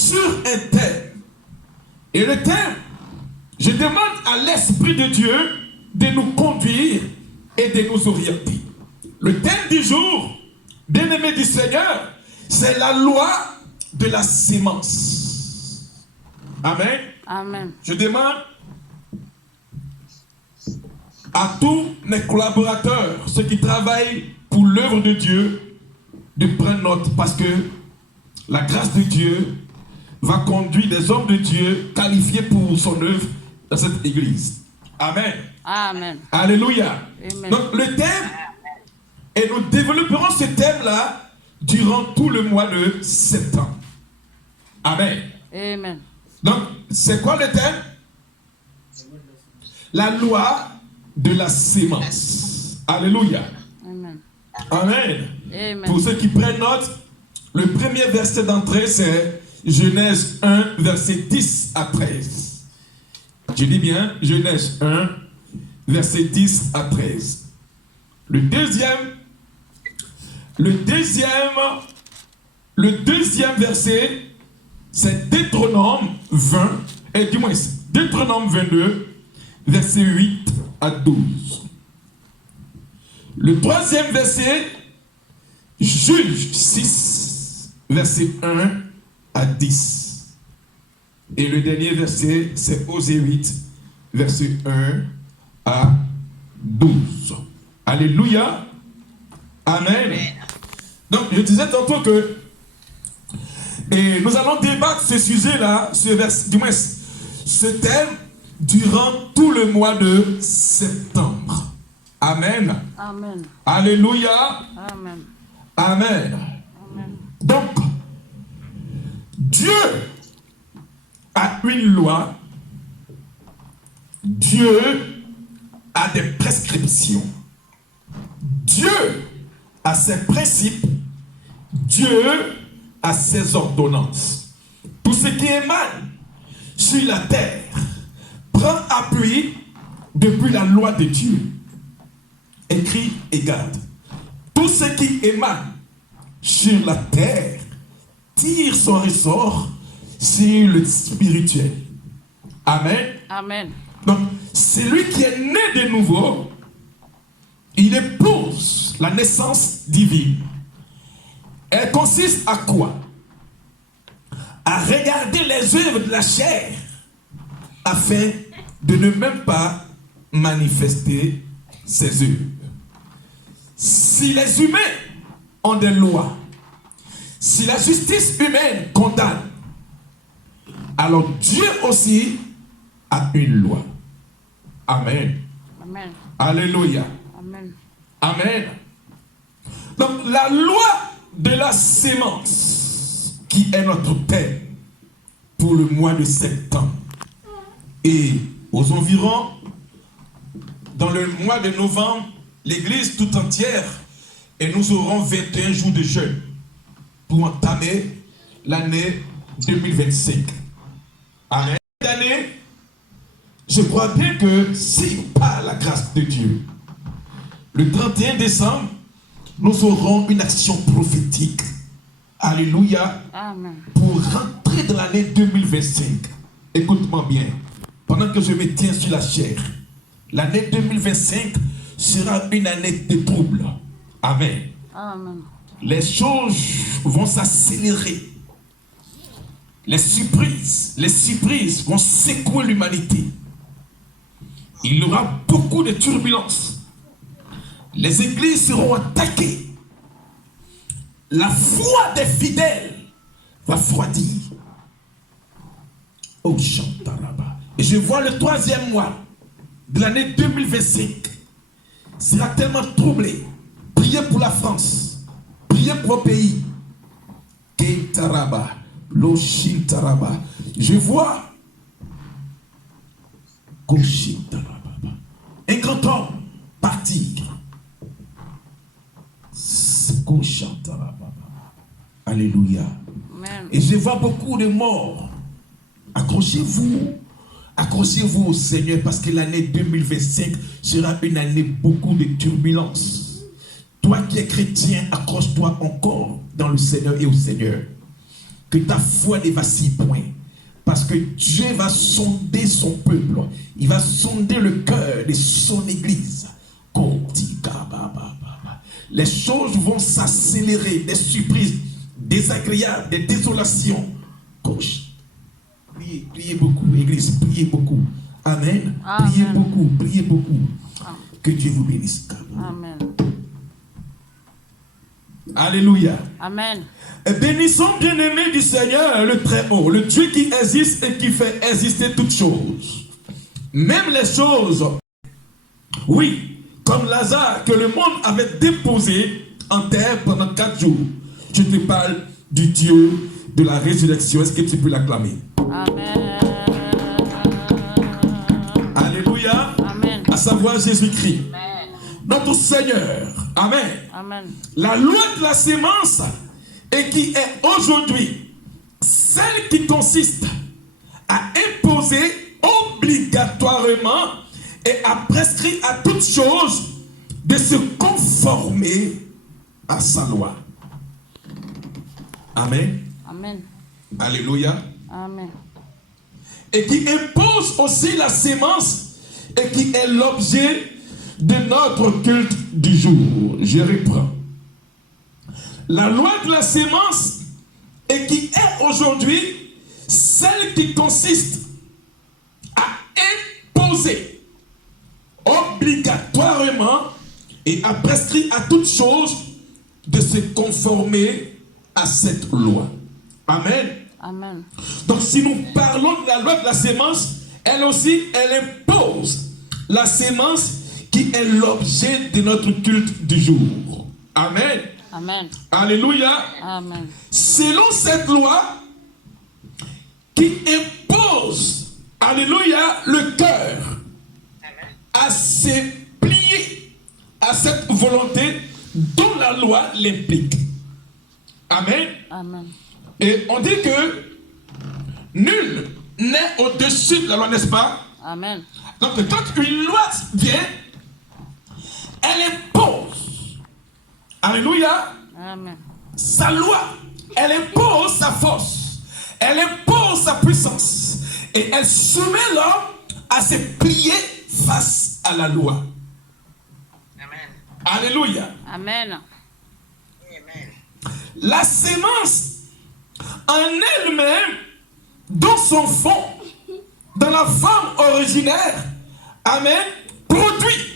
sur un thème. Et le thème, je demande à l'Esprit de Dieu de nous conduire et de nous orienter. Le thème du jour, bien-aimé du Seigneur, c'est la loi de la sémence. Amen. Amen. Je demande à tous mes collaborateurs, ceux qui travaillent pour l'œuvre de Dieu, de prendre note parce que la grâce de Dieu va conduire des hommes de Dieu qualifiés pour son œuvre dans cette église. Amen. Amen. Alléluia. Amen. Donc le thème, et nous développerons ce thème-là durant tout le mois de septembre. Amen. Amen. Donc, c'est quoi le thème? La loi de la sémence. Alléluia. Amen. Amen. Amen. Pour ceux qui prennent note, le premier verset d'entrée, c'est Genèse 1, verset 10 à 13. Je dis bien, Genèse 1, verset 10 à 13. Le deuxième verset, c'est Deutéronome 20, et du moins, Deutéronome 22, verset 8 à 12. Le troisième verset, Juge 6, verset 1 à 10. Et le dernier verset, c'est Osée 8, verset 1 à 12. Alléluia. Amen. Donc, je disais tantôt que et nous allons débattre ce sujet-là, ce thème, durant tout le mois de septembre. Amen. Amen. Alléluia. Amen. Amen. Amen. Donc, Dieu a une loi. Dieu a des prescriptions. Dieu a ses principes. Dieu a ses ordonnances. Tout ce qui émane sur la terre prend appui depuis la loi de Dieu. Écrit et garde. Tout ce qui émane sur la terre tire son ressort sur le spirituel. Amen. Amen. Donc, celui qui est né de nouveau, il épouse la naissance divine. Elle consiste à quoi? À regarder les œuvres de la chair afin de ne même pas manifester ses œuvres. Si les humains ont des lois, si la justice humaine condamne, alors Dieu aussi a une loi. Amen. Amen. Alléluia. Amen. Amen. Donc la loi de la sémence, qui est notre thème pour le mois de septembre, et aux environs, dans le mois de novembre, l'église tout entière, et nous aurons 21 jours de jeûne pour entamer l'année 2025. Amen. Cette année, je crois bien que si par la grâce de Dieu, le 31 décembre, nous aurons une action prophétique. Alléluia. Amen. Pour rentrer dans l'année 2025. Écoute-moi bien. Pendant que je me tiens sur la chair, l'année 2025 sera une année de trouble. Amen. Amen. Les choses vont s'accélérer. Les surprises vont secouer l'humanité. Il y aura beaucoup de turbulences. Les églises seront attaquées. La foi des fidèles va froidir. Oh, Chantaraba. Et je vois le 3e mois de l'année 2025 sera tellement troublé. Priez pour la France. Priez pour vos pays. Kentaraba. Loshintaraba. Je vois un grand homme partir. Alléluia. Amen. Et je vois beaucoup de morts. Accrochez-vous. Accrochez-vous au Seigneur parce que l'année 2025 sera une année beaucoup de turbulences. Toi qui es chrétien, accroche-toi encore dans le Seigneur et au Seigneur. que ta foi ne vacille point. Parce que Dieu va sonder son peuple. Il va sonder le cœur de son église. Les choses vont s'accélérer, des surprises désagréables, des désolations. Priez, priez beaucoup, église, priez beaucoup. Amen. Amen. Priez beaucoup, priez beaucoup. Amen. Que Dieu vous bénisse. Amen. Alléluia. Amen. Et bénissons bien-aimé du Seigneur, le Très-Haut, le Dieu qui existe et qui fait exister toutes choses. Même les choses, oui, comme Lazare que le monde avait déposé en terre pendant 4 jours. Je te parle du Dieu de la résurrection. Est-ce que tu peux l'acclamer? Amen. Alléluia. Amen. À savoir Jésus-Christ, Amen. notre Seigneur. Amen. Amen. La loi de la sémence et qui est aujourd'hui celle qui consiste à imposer obligatoirement et à prescrire à toute chose de se conformer à sa loi. Amen. Amen. Alléluia. Amen. Et qui impose aussi la sémence et qui est l'objet de notre culte du jour. Je reprends. La loi de la sémence et qui est aujourd'hui celle qui consiste à imposer obligatoirement et à prescrire à toute chose de se conformer à cette loi. Amen. Amen. Donc si nous parlons de la loi de la sémence, elle aussi, elle impose la sémence qui est l'objet de notre culte du jour. Amen. Amen. Alléluia. Amen. Selon cette loi qui impose, alléluia, le cœur à se plier à cette volonté dont la loi l'implique. Amen. Amen. Et on dit que nul n'est au-dessus de la loi, n'est-ce pas? Amen. Donc quand une loi vient, elle impose, alléluia, Amen. sa loi, elle impose sa force, elle impose sa puissance, et elle soumet l'homme à se plier face à la loi. Amen. Alléluia. Amen. Amen. La sémence en elle-même, dans son fond, dans la forme originaire, amen, produit.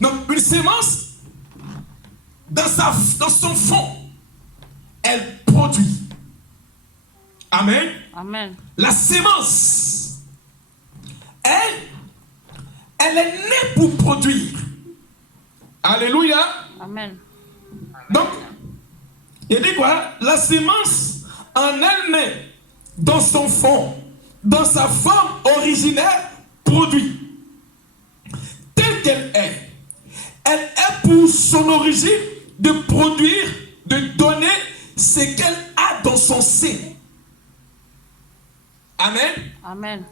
Donc une sémence, dans son fond, elle produit. Amen. Amen. La sémence, elle est née pour produire. Alléluia. Amen. Donc, il dit quoi? La sémence en elle-même, dans son fond, dans sa forme originaire, produit. Telle qu'elle est. Elle est pour son origine de produire, de donner ce qu'elle a dans son sein. Amen. Amen.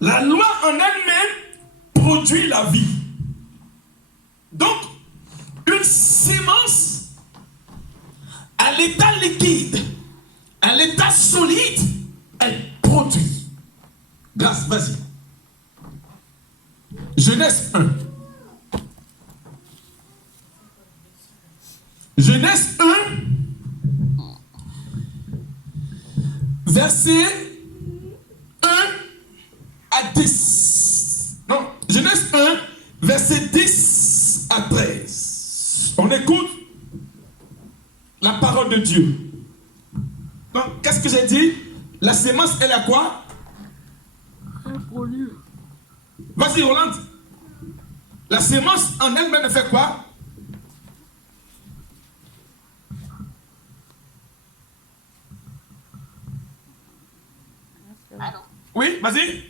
La loi en elle-même produit la vie. Donc, une sémence à l'état liquide, à l'état solide, elle produit. Grâce, vas-y. Genèse 1. Genèse 1, verset 1 à 10. Non, Genèse 1, verset 10 à 13. On écoute la parole de Dieu. Donc, qu'est-ce que j'ai dit? La sémence, elle a quoi? Vas-y, Roland. La sémence en elle-même, elle fait quoi? Allô? Oui, vas-y.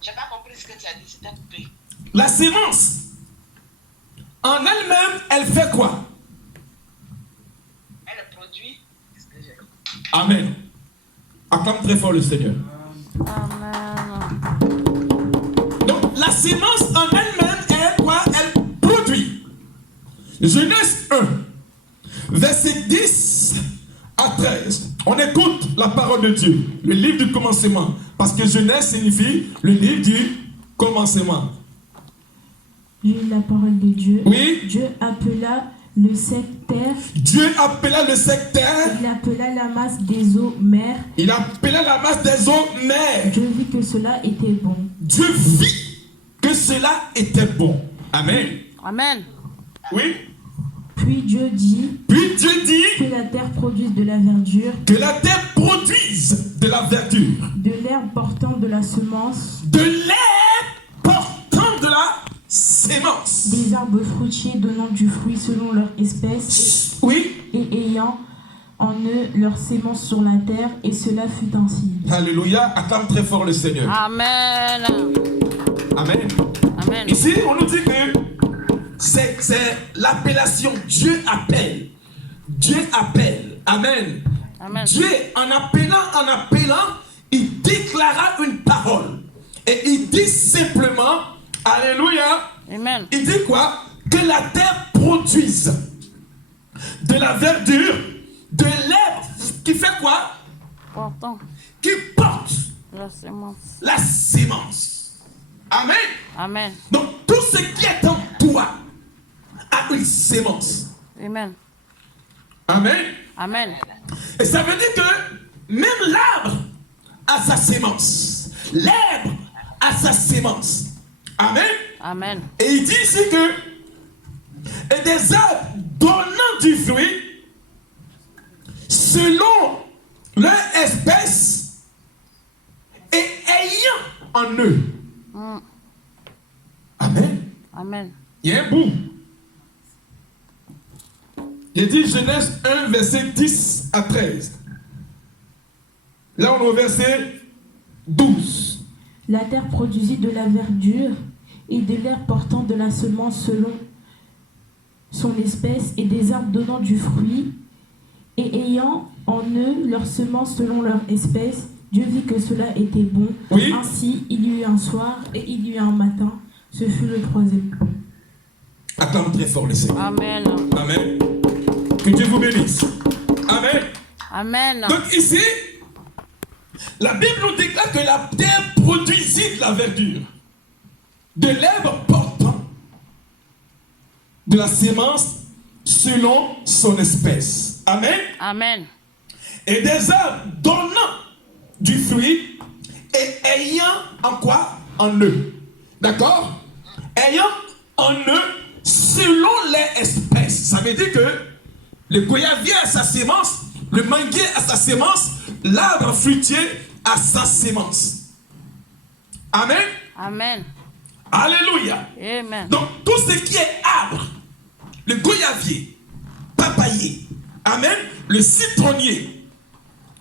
J'ai pas compris ce que tu as dit, c'était coupé. La sémence, en elle-même, elle fait quoi? Elle produit ce que j'ai. Amen. Acclame très fort le Seigneur. Amen. Donc, la sémence en elle-même, elle quoi? Elle produit. Genèse 1, verset 10 13. On écoute la parole de Dieu, le livre du commencement. Parce que Genèse signifie le livre du commencement. Lis la parole de Dieu. Oui. Dieu appela le sectaire. Dieu appela le sectaire. Il appela la masse des eaux mers. Il appela la masse des eaux mers. Dieu vit que cela était bon. Dieu vit que cela était bon. Amen. Amen. Oui. Puis Dieu dit Puis Dieu dit que la terre produise de la verdure, que la terre produise de la verdure, de l'herbe portant de la semence, de l'herbe portant de la sémence. des arbres fruitiers donnant du fruit selon leur espèce Oui. et ayant en eux leur sémence sur la terre, et cela fut ainsi. Alléluia. Acclame très fort le Seigneur. Amen. Amen. Amen. Ici, on nous dit que c'est l'appellation Dieu appelle. Dieu appelle. Amen. Amen. Dieu, en appelant, il déclara une parole. Et il dit simplement, Alléluia. Amen. Il dit quoi? Que la terre produise de la verdure, de l'herbe qui fait quoi? Portant Qui porte la sémence. la sémence. Amen. Amen. Donc tout ce qui est en toi a une sémence. Amen. Amen. Amen. Et ça veut dire que même l'arbre a sa sémence. L'herbe a sa sémence. Amen. Amen. Et il dit ici que et des arbres donnant du fruit selon leur espèce et ayant en eux. Amen. Amen. Il y a un bout. Il dit Genèse 1, verset 10 à 13. Là, on est au verset 12. La terre produisit de la verdure et de l'herbe portant de la semence selon son espèce, et des arbres donnant du fruit et ayant en eux leur semence selon leur espèce. Dieu vit que cela était bon. Oui. Ainsi, il y eut un soir et il y eut un matin. Ce fut le troisième. Acclame très fort le Seigneur. Amen. Amen. Que Dieu vous bénisse. Amen. Amen. Donc ici, la Bible nous déclare que la terre produisit de la verdure, de l'herbe portant de la sémence selon son espèce. Amen. Amen. Et des arbres donnant du fruit et ayant en quoi? En eux. D'accord? Ayant en eux selon les espèces. Ça veut dire que le goyavier a sa sémence, le manguier a sa sémence, l'arbre fruitier a sa sémence. Amen. Amen. Alléluia. Amen. Donc tout ce qui est arbre, le goyavier, papayer, amen, le citronnier,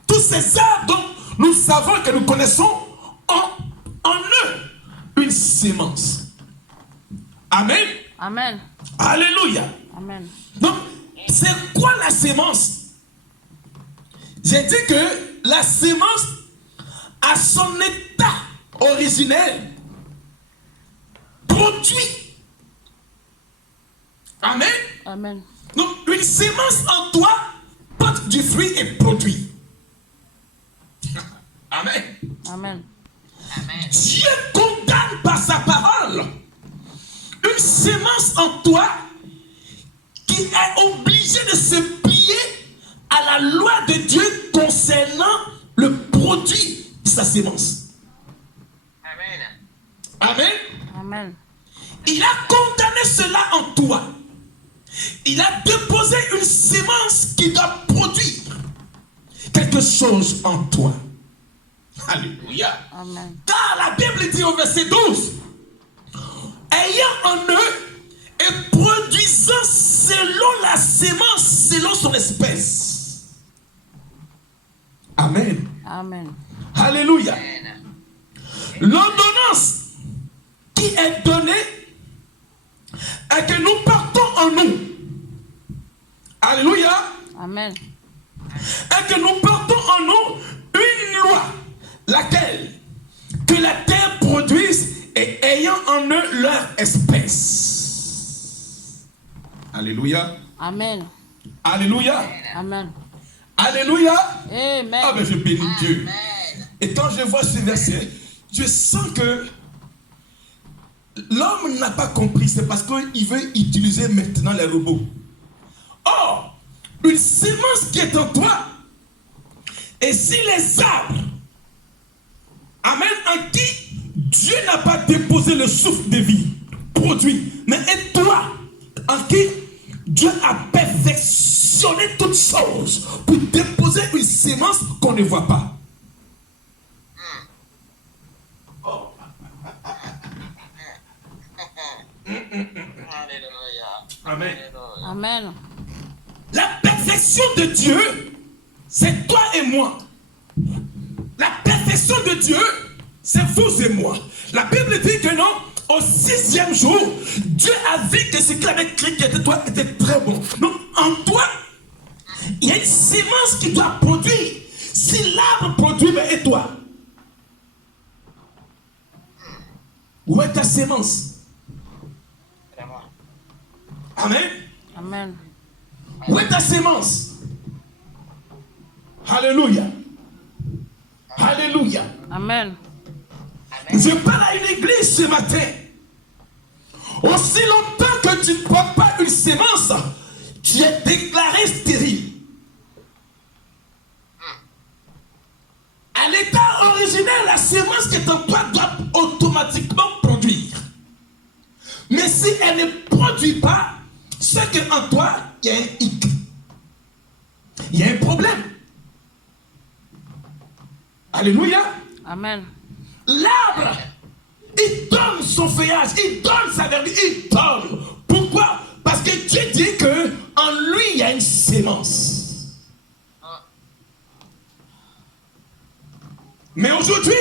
tous ces arbres dont nous savons que nous connaissons en eux une sémence. Amen. Amen. Alléluia. Amen. Donc, c'est quoi la sémence? J'ai dit que la sémence, à son état originel, produit. Amen. Amen. Donc, une sémence en toi porte du fruit et produit. Amen. Amen. Amen. Dieu condamne par sa parole une sémence en toi qui est obligée de se plier à la loi de Dieu concernant le produit de sa sémence. Amen. Amen. Amen. Il a condamné cela en toi. Il a déposé une sémence qui doit produire quelque chose en toi. Alléluia. Amen. Car la Bible dit au verset 12, ayant en eux et produisant selon la sémence, selon son espèce. Amen. Amen. Alléluia. Amen. L'ordonnance qui est donnée est que nous partons en nous. Alléluia. Amen. Et que nous portons en nous une loi, laquelle que la terre produise et ayant en eux leur espèce. Alléluia. Amen. Alléluia. Amen. Alléluia. Amen. Ah ben je bénis Dieu. Amen. Et quand je vois ce verset, je sens que l'homme n'a pas compris. C'est parce qu'il veut utiliser maintenant les robots. Or, une sémence qui est en toi, et si les arbres, amen, en qui Dieu n'a pas déposé le souffle de vie, produit, mais et toi, en qui Dieu a perfectionné toutes choses pour déposer une sémence qu'on ne voit pas. Alléluia. Amen. Alléluia. Amen. La perfection de Dieu, c'est toi et moi. La perfection de Dieu, c'est vous et moi. La Bible dit que non, au 6e jour, Dieu a vu que ce qu'il avait créé qui était toi était très bon. Donc en toi, il y a une sémence qui doit produire. Si l'arbre produit, mais et toi? Où est ta sémence? Vraiment. Amen. Amen. Où est ta sémence? Alléluia. Alléluia. Amen. Je parle à une église ce matin. Aussi longtemps que tu ne portes pas une sémence, tu es déclaré stérile. À l'état originel, la sémence qui est en toi doit automatiquement produire. Mais si elle ne produit pas, c'est qu'en toi, il y a un hic. Il y a un problème. Alléluia. Amen. L'arbre, il donne son feuillage, il donne sa verdure, il donne. Pourquoi? Parce que Dieu dit que en lui, il y a une sémence. Mais aujourd'hui,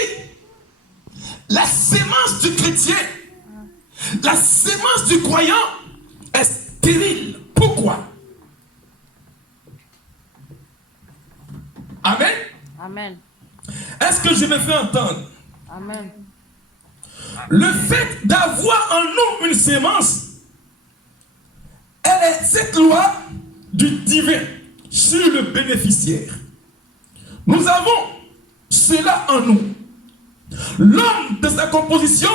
la sémence du chrétien, la sémence du croyant est stérile. Pourquoi? Amen. Amen. Est-ce que je me fais entendre? Amen. Le fait d'avoir en nous une sémence, elle est cette loi du divin sur le bénéficiaire. Nous avons cela en nous. L'homme de sa composition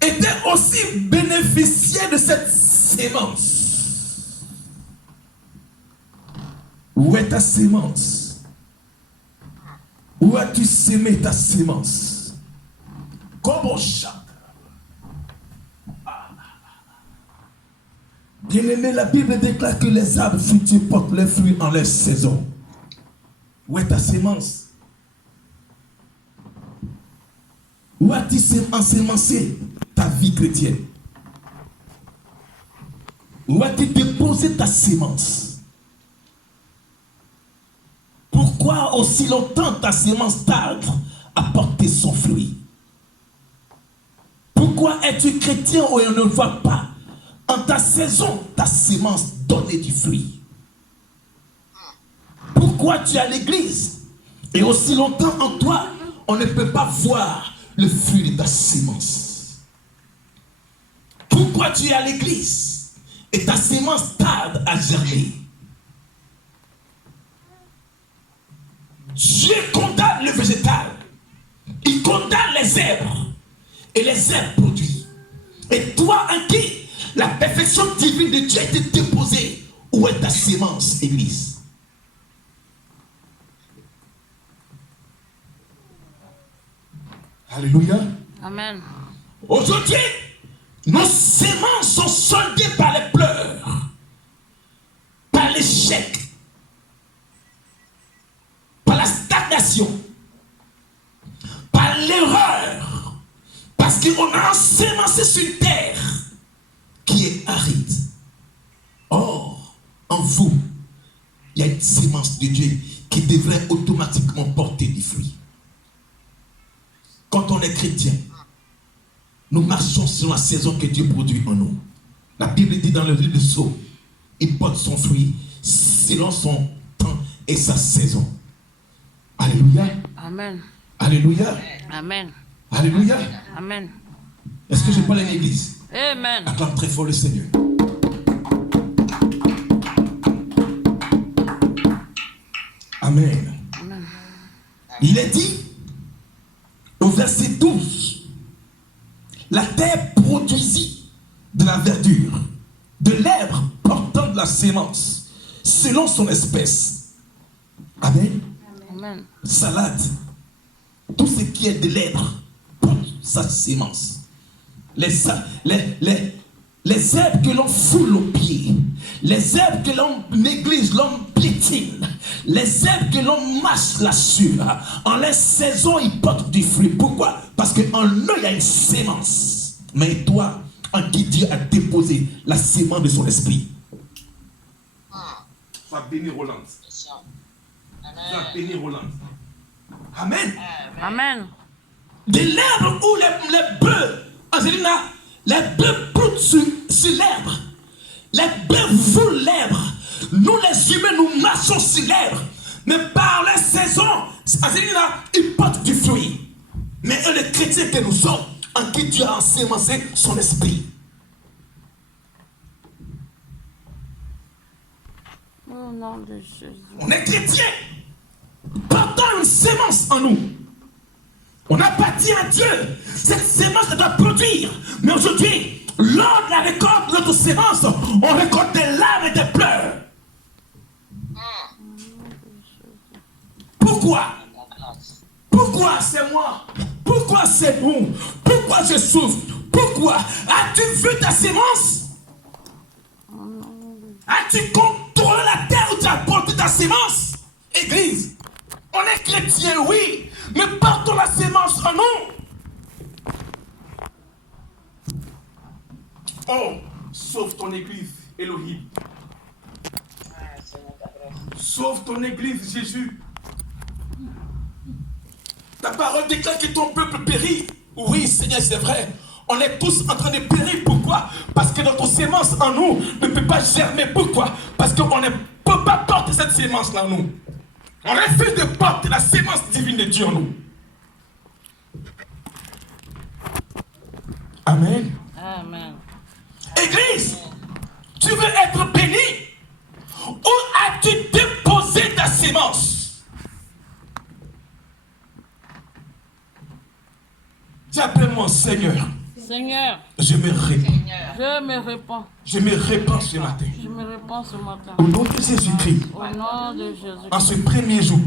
était aussi bénéficiaire de cette sémence. Où est ta sémence? Où as-tu sémé ta sémence? Comme chacun. Bien-aimé, la Bible déclare que les arbres fruitiers portent leurs fruits en leur saison. Où est ta sémence? Où as-tu ensémencé ta vie chrétienne? Où as-tu déposé ta sémence? Pourquoi aussi longtemps ta sémence tarde à porter son fruit? Pourquoi es-tu chrétien où on ne voit pas en ta saison ta sémence donner du fruit? Pourquoi tu es à l'église et aussi longtemps en toi on ne peut pas voir le fruit de ta sémence? Pourquoi tu es à l'église et ta sémence tarde à germer? Dieu condamne le végétal, il condamne les herbes. Et les herbes produisent. Et toi en qui la perfection divine de Dieu est déposée, où est ta sémence, Église? Alléluia. Amen. Aujourd'hui, nos sémences sont soldées par les pleurs, par l'échec, par la stagnation, par l'erreur. Parce qu'on a ensemencé sur une terre qui est aride. Or, en vous, il y a une sémence de Dieu qui devrait automatiquement porter des fruits. Quand on est chrétien, nous marchons sur la saison que Dieu produit en nous. La Bible dit dans le livre de Psaume, il porte son fruit selon son temps et sa saison. Alléluia. Amen. Alléluia. Amen. Alléluia. Amen. Est-ce que je parle à l'église? Amen. Acclame très fort le Seigneur. Amen. Amen. Il est dit au verset 12, la terre produisit de la verdure, de l'herbe portant de la sémence, selon son espèce. Amen. Amen. Salade, tout ce qui est de l'herbe porte sa sémence. Les herbes que l'on foule aux pieds, les herbes que l'on néglige, l'on piétine, les herbes que l'on mâche là-dessus, en les saisons, ils portent du fruit. Pourquoi? Parce qu'en eux, il y a une sémence. Mais toi, en qui Dieu a déposé la sémence de son esprit. Sois béni, Roland. Sois béni, Roland. Amen. Amen. De l'herbe où les bœufs, Angelina, les bœufs broutent sur l'herbe. Les bœufs foulent l'herbe. Nous les humains, nous marchons sur l'herbe. Mais par les saisons, Angelina, ils portent du fruit. Mais eux, les chrétiens que nous sommes, en qui Dieu a ensemencé son esprit. Au nom de Jésus. On est chrétiens, portant une sémence en nous. On appartient à Dieu. Cette sémence doit produire. Mais aujourd'hui, lors de la récolte de notre sémence, on récolte des larmes et des pleurs. Pourquoi? Pourquoi c'est moi? Pourquoi c'est vous? Pourquoi je souffre? Pourquoi? As-tu vu ta sémence? As-tu contrôlé la terre où tu as porté ta sémence? Église, on est chrétien, oui, mais portons la sémence en nous. Oh, sauve ton église, Elohim. Sauve ton église, Jésus. Ta parole déclare que ton peuple périt. Oui, Seigneur, c'est vrai. On est tous en train de périr. Pourquoi? Parce que notre sémence en nous ne peut pas germer. Pourquoi? Parce qu'on ne peut pas porter cette sémence-là en nous. On refuse de porter la sémence divine de Dieu en nous. Amen. Amen. Église, tu veux être béni? Où as-tu déposé ta sémence? Appelle-moi Seigneur. Seigneur, Je me répands. je me répands. Je me répands ce matin. Je me répands ce matin. Au nom de Jésus-Christ. Au nom de Jésus. En ce premier jour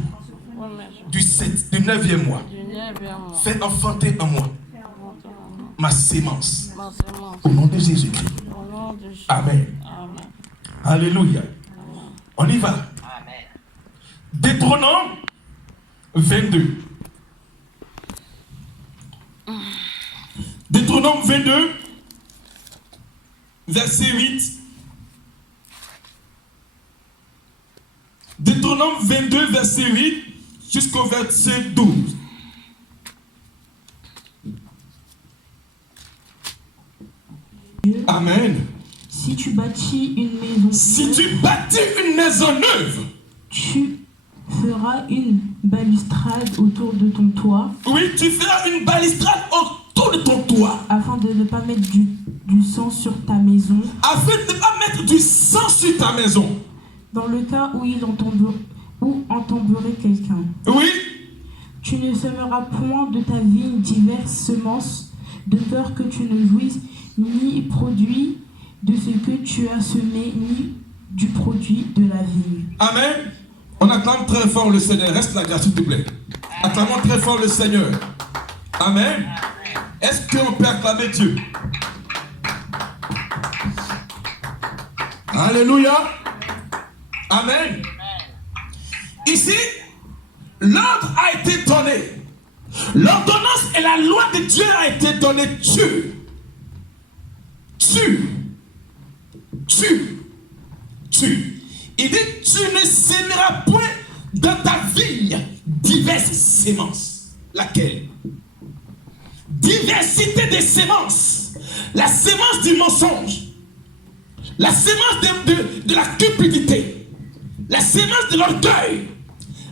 Premier jour du 9e mois, du 9e mois. fais enfanter en moi ma sémence. Ma sémence. Au nom de Jésus-Christ. Au nom de Jésus. Amen. Amen. Alléluia. On y va. Amen. Deutéronome 22. Deutéronome 22, verset 8. Deutéronome 22, verset 8 jusqu'au verset 12. Amen. Si tu bâtis une maison Si tu bâtis une maison neuve, tu feras une balustrade autour de ton toit, oui, tu feras une balustrade autour de ton toit, afin de ne pas mettre du sang sur ta maison, afin de ne pas mettre du sang sur ta maison. dans le cas où entomberait quelqu'un. Oui, Tu ne sèmeras point de ta vigne diverses semences, de peur que tu ne jouisses ni produit de ce que tu as semé, ni du produit de la vigne. amen. On acclame très fort le Seigneur. Reste là, s'il te plaît. Acclamons très fort le Seigneur. Amen. Est-ce qu'on peut acclamer Dieu? Alléluia. Amen. Ici, l'ordre a été donné. L'ordonnance et la loi de Dieu a été donnée. Tue. Il dit, tu ne sèmeras point dans ta vigne diverses sémences. Laquelle? Diversité des sémences. La sémence du mensonge. La sémence de la cupidité. La sémence de l'orgueil.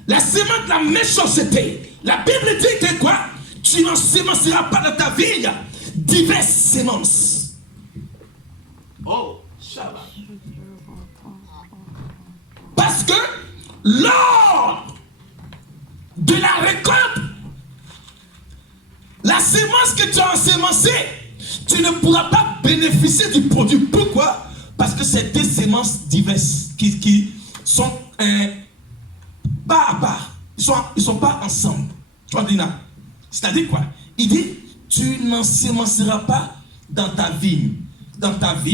La sémence de la méchanceté. La Bible dit que quoi? Tu n'en sémenceras pas dans ta vigne diverses sémences. Oh, Shabbat. Parce que l'ordre de la récolte, la sémence que tu as ensemencée, tu ne pourras pas bénéficier du produit. Pourquoi? Parce que c'est deux sémences diverses qui sont pas à part. Ils sont pas ensemble. Tu vois, Dina? C'est-à-dire quoi? Il dit, tu n'ensemenceras pas dans ta vie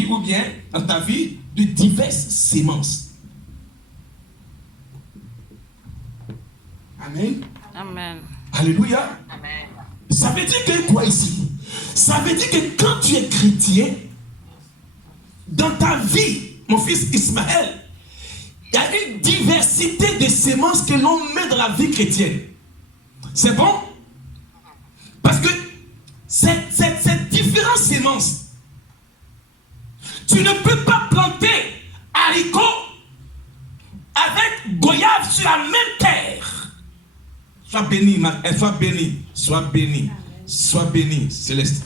ou bien dans ta vie de diverses sémences. Amen. Amen. Alléluia. Amen. Ça veut dire que quoi ici? Ça veut dire que quand tu es chrétien, dans ta vie, mon fils Ismaël, il y a une diversité de sémences que l'on met dans la vie chrétienne. C'est bon? Parce que ces différentes sémences, tu ne peux pas planter haricots avec goyave sur la même terre. Sois béni, sois béni, sois béni, sois béni, Céleste.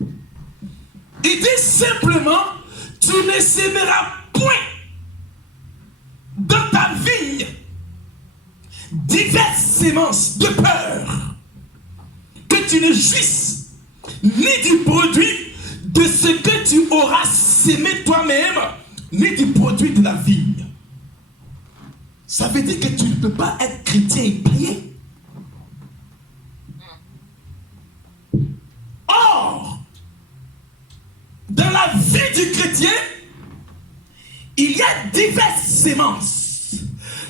Il dit simplement, tu ne sèmeras point dans ta vigne diverses sémences de peur, que tu ne jouisses ni du produit de ce que tu auras sémé toi-même, ni du produit de la vigne. Ça veut dire que tu ne peux pas être chrétien et païen. Or, dans la vie du chrétien, il y a diverses sémences.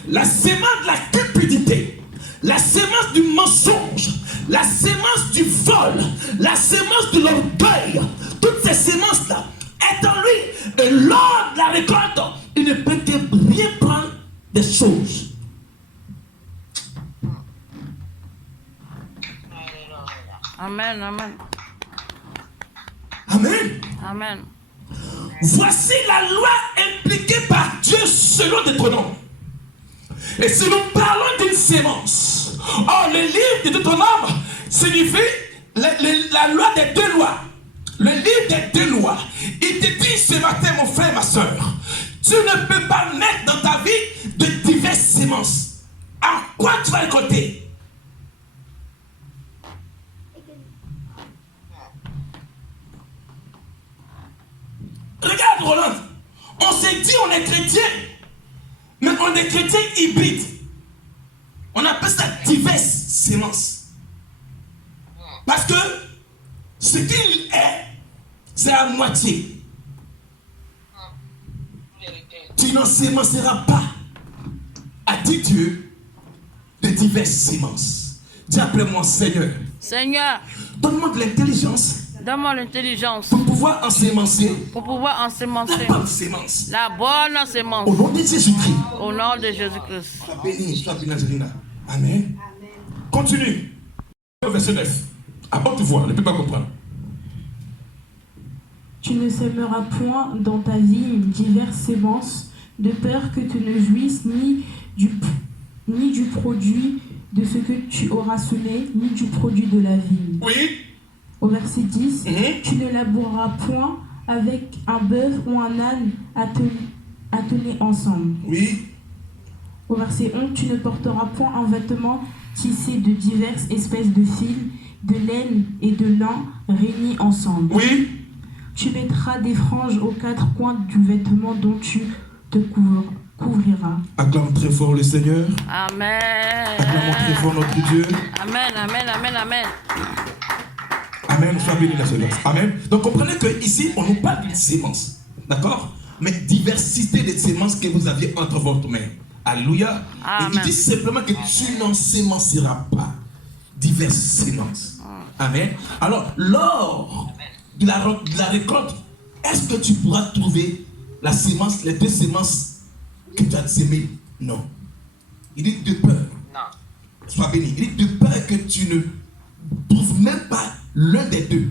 La sémence de la cupidité, la sémence du mensonge, la sémence du vol, la sémence de l'orgueil. Toutes ces sémences-là est en lui. Et lors de la récolte, il ne peut que rien prendre des choses. Amen. Amen. Amen. Amen. Voici la loi impliquée par Dieu selon Deutéronome. Et si nous parlons d'une sémence, or le livre de Deutéronome signifie la loi des deux lois. Le livre des deux lois. Il te dit ce matin, mon frère, ma soeur, tu ne peux pas mettre dans ta vie de diverses sémences. À quoi tu vas récolter? Regarde Roland, on s'est dit on est chrétien, mais on est chrétien hybride. On appelle ça diverses sémences. Parce que ce qu'il est, c'est à moitié. Tu n'en sémenceras pas, a dit Dieu, de diverses sémences. Dis après-moi, Seigneur. Seigneur, Donne-moi de l'intelligence. donne-moi l'intelligence Pour pouvoir ensemencer pour pouvoir ensemencer la bonne sémence. la bonne sémence Au nom de Jésus-Christ. au nom de Jésus-Christ. Sois béni, Angelina. Amen. Continue. Verset 9. Avant de voir, ne peux pas comprendre. Tu ne sèmeras point dans ta vigne diverses sémences, de peur que tu ne jouisses ni du produit de ce que tu auras semé, ni du produit de la vigne. Oui. Au verset 10, tu ne laboureras point avec un bœuf ou un âne attelés ensemble. Oui. Au verset 11, tu ne porteras point un vêtement tissé de diverses espèces de fils, de laine et de lin réunis ensemble. Oui. Tu mettras des franges aux quatre coins du vêtement dont tu te couvriras. Acclame très fort le Seigneur. Amen. Acclame très fort notre Dieu. Amen, amen, amen, amen. Amen. Sois béni, la Seigneur. Amen. Donc comprenez que ici, on nous parle d'une sémence. D'accord? Mais diversité de sémences que vous aviez entre votre main. Alléluia. Et il dit simplement que tu n'en sémenceras pas. Diverses sémences. Amen. Alors, lors de la récolte, est-ce que tu pourras trouver la sémence, les deux sémences que tu as sémées? Non. Il dit de peur. Non. Sois béni. Il dit de peur que tu ne trouves même pas l'un des deux.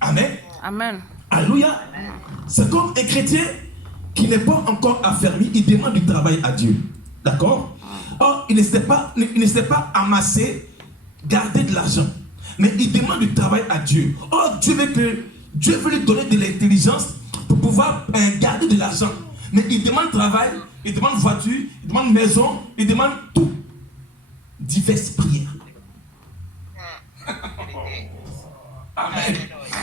Amen. Amen. Alléluia. C'est comme un chrétien qui n'est pas encore affermi, il demande du travail à Dieu. D'accord? Or, il ne sait pas amasser, garder de l'argent. Mais il demande du travail à Dieu. Or, Dieu veut lui donner de l'intelligence pour pouvoir garder de l'argent. Mais il demande travail, il demande voiture, il demande maison, il demande tout. diverses prières. Amen.